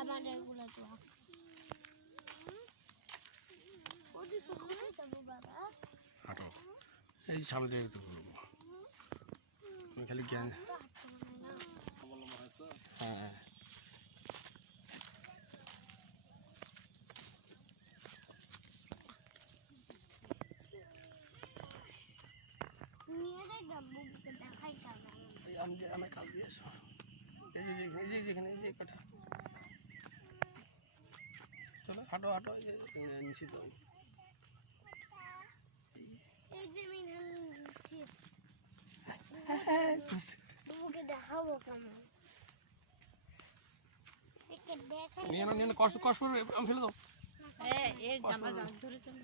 আমার এগুলো তো। এই সামনে দিকে একটু ঘুরবো আমি খালি জ্ঞান তো হয় আমি কাল দিয়ে এসো। এই যে এই এই যে কটা চলো হাঁটো হাঁটো এই যে এই নিচে তো এই যে মিনান বুবুকে দেখাবো কেমন একে দেখা নিয়ে না নিয়ে তো কষ্ট কষ্ট করবে আমি ফেলে দাও। এ এ জামা ধরে চল